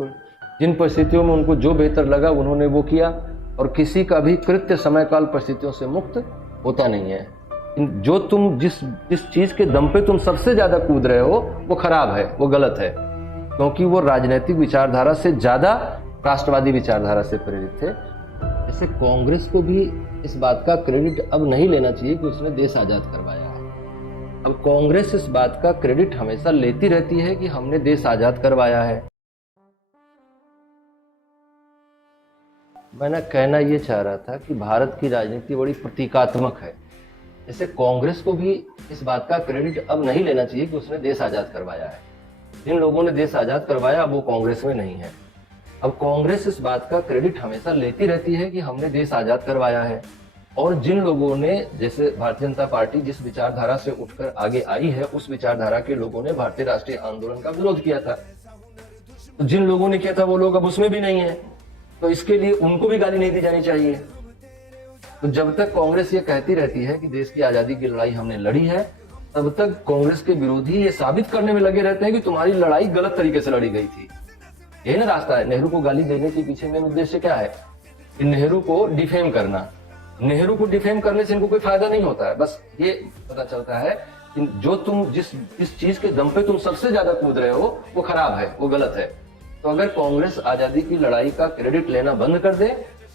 जिन परिस्थितियों में उनको जो बेहतर लगा उन्होंने वो किया, और किसी का भी कृत्य समय काल परिस्थितियों से मुक्त होता नहीं है। जो तुम जिस चीज के दम पे तुम सबसे ज्यादा कूद रहे हो वो खराब है, वो गलत है, क्योंकि वो राजनीतिक विचारधारा से ज्यादा राष्ट्रवादी विचारधारा से प्रेरित थे। जैसे कांग्रेस को भी इस बात का क्रेडिट अब नहीं लेना चाहिए कि उसने देश आजाद करवाया है। अब कांग्रेस इस बात का क्रेडिट हमेशा लेती रहती है कि हमने देश आजाद करवाया है। मैंने कहना ये चाह रहा था कि भारत की राजनीति बड़ी प्रतीकात्मक है। जैसे कांग्रेस को भी इस बात का क्रेडिट अब नहीं लेना चाहिए कि उसने देश आजाद करवाया है। जिन लोगों ने देश आजाद करवाया अब वो कांग्रेस में नहीं है। अब कांग्रेस इस बात का क्रेडिट हमेशा लेती रहती है कि हमने देश आजाद करवाया है, और जिन लोगों ने, जैसे भारतीय जनता पार्टी जिस विचारधारा से उठकर आगे आई है, उस विचारधारा के लोगों ने भारतीय राष्ट्रीय आंदोलन का विरोध किया था। तो जिन लोगों ने किया था वो लोग अब उसमें भी नहीं है, तो इसके लिए उनको भी गाली नहीं दी जानी चाहिए। तो जब तक कांग्रेस ये कहती रहती है कि देश की आजादी की लड़ाई हमने लड़ी है, तब तक कांग्रेस के विरोधी ये साबित करने में लगे रहते हैं कि तुम्हारी लड़ाई गलत तरीके से लड़ी गई थी। यही ना रास्ता है। नेहरू को गाली देने के पीछे मेन उद्देश्य क्या है? नेहरू को डिफेम करना। नेहरू को डिफेम करने से इनको कोई फायदा नहीं होता है। बस ये पता चलता है कि जो तुम जिस चीज के दम पे तुम सबसे ज्यादा कूद रहे हो वो खराब है, वो गलत है। तो अगर कांग्रेस आजादी की लड़ाई का क्रेडिट लेना बंद कर दे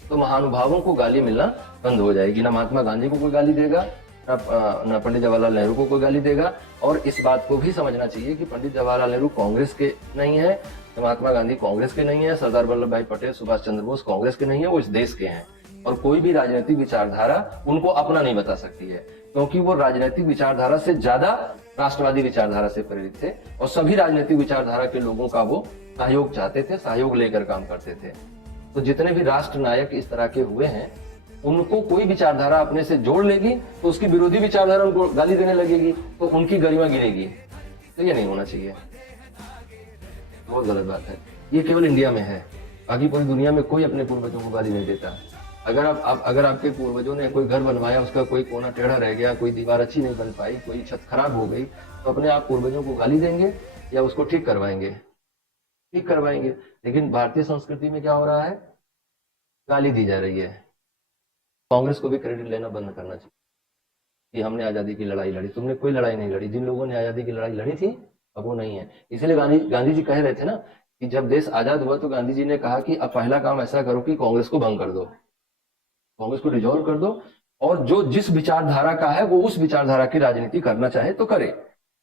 तो महानुभावों को गाली मिलना बंद हो जाएगी। ना महात्मा गांधी को कोई गाली देगा, ना पंडित जवाहरलाल नेहरू को कोई गाली देगा। और इस बात को भी समझना चाहिए कि पंडित जवाहरलाल नेहरू कांग्रेस के नहीं है, महात्मा गांधी कांग्रेस के नहीं है, सरदार वल्लभ भाई पटेल, सुभाष चंद्र बोस कांग्रेस के नहीं है, वो इस देश के हैं। और कोई भी राजनीतिक विचारधारा उनको अपना नहीं बता सकती है, क्योंकि वो राजनीतिक विचारधारा से ज्यादा राष्ट्रवादी विचारधारा से प्रेरित थे, और सभी राजनीतिक विचारधारा के लोगों का वो सहयोग चाहते थे, सहयोग लेकर काम करते थे। तो जितने भी राष्ट्र नायक इस तरह के हुए हैं, उनको कोई विचारधारा अपने से जोड़ लेगी तो उसकी विरोधी विचारधारा उनको गाली देने लगेगी, तो उनकी गरिमा गिरेगी। तो ये नहीं होना चाहिए, बहुत गलत बात है। ये केवल इंडिया में है, बाकी पूरी दुनिया में कोई अपने पूर्वजों को गाली नहीं देता। अगर आपके पूर्वजों ने कोई घर बनवाया, उसका कोई कोना टेढ़ा रह गया, कोई दीवार अच्छी नहीं बन पाई, कोई छत खराब हो गई, तो अपने आप पूर्वजों को गाली देंगे या उसको ठीक करवाएंगे? ठीक करवाएंगे। लेकिन भारतीय संस्कृति में क्या हो रहा है? गाली दी जा रही है। कांग्रेस को भी क्रेडिट लेना बंद करना चाहिए कि हमने आजादी की लड़ाई लड़ी। तुमने कोई लड़ाई नहीं लड़ी। जिन लोगों ने आजादी की लड़ाई लड़ी थी अब वो नहीं है। इसलिए गांधी जी कह रहे थे ना कि जब देश आजाद हुआ तो गांधी जी ने कहा कि अब पहला काम ऐसा करो कि कांग्रेस को भंग कर दो, कांग्रेस को डिसॉल्व कर दो, और जो जिस विचारधारा का है वो उस विचारधारा की राजनीति करना चाहे तो करे।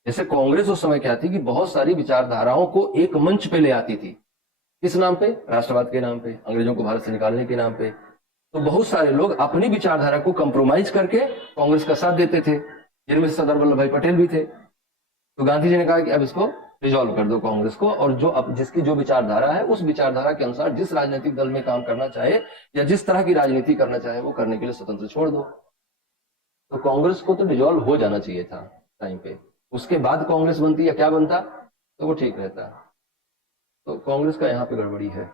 जैसे कांग्रेस उस समय क्या थी कि बहुत सारी विचारधाराओं को एक मंच पे ले आती थी। किस नाम पे? राष्ट्रवाद के नाम पे, अंग्रेजों को भारत से निकालने के नाम पे। तो बहुत सारे लोग अपनी विचारधारा को कंप्रोमाइज करके कांग्रेस का साथ देते थे, जिनमें सरदार वल्लभ भाई पटेल भी थे। तो गांधी जी ने कहा कि अब इसको डिसॉल्व कर दो कांग्रेस को, और जो अब जिसकी जो विचारधारा है उस विचारधारा के अनुसार जिस राजनीतिक दल में काम करना चाहे या जिस तरह की राजनीति करना चाहे वो करने के लिए स्वतंत्र छोड़ दो। तो कांग्रेस को तो डिसॉल्व हो जाना चाहिए था टाइम पे। उसके बाद कांग्रेस बनती या क्या बनता तो वो ठीक रहता। तो कांग्रेस का यहाँ पे गड़बड़ी है।